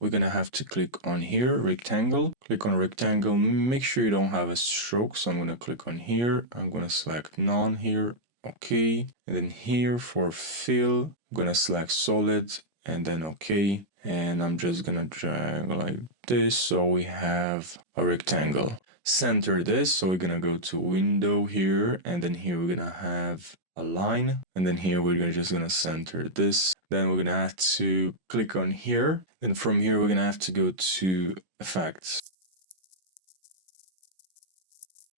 we're gonna have to click on here, rectangle, click on rectangle, make sure you don't have a stroke. So I'm gonna click on here, I'm gonna select none here, okay. And then here for fill, I'm gonna select solid and then okay. And I'm just gonna drag like this so we have a rectangle. Center this, so we're gonna go to window here, and then here we're gonna have a line, and then here we're just gonna center this. Then we're gonna have to click on here, then from here we're gonna have to go to effects.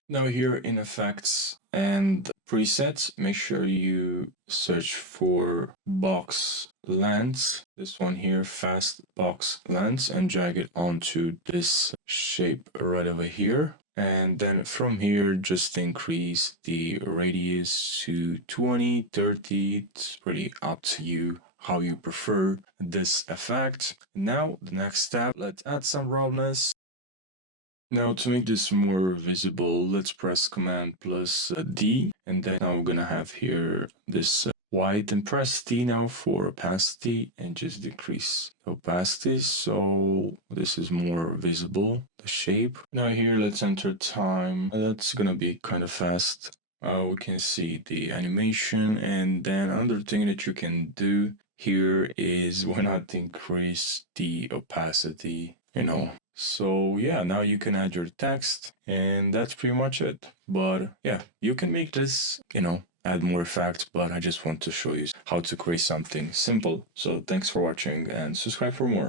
Now here in effects and presets, make sure you search for box length, this one here, fast box length, and drag it onto this shape right over here. And then from here, just increase the radius to 20, 30, it's pretty up to you how you prefer this effect. Now the next step, let's add some roughness. Now to make this more visible, let's press Command plus D, and then now we're gonna have here this white, and press D now for opacity and just decrease the opacity so this is more visible, the shape. Now here let's enter time, that's gonna be kind of fast. We can see the animation, and then another thing that you can do here is why not increase the opacity, So yeah, now you can add your text, and that's pretty much it. But yeah, you can make this, add more effects, but I just want to show you how to create something simple. So thanks for watching and subscribe for more.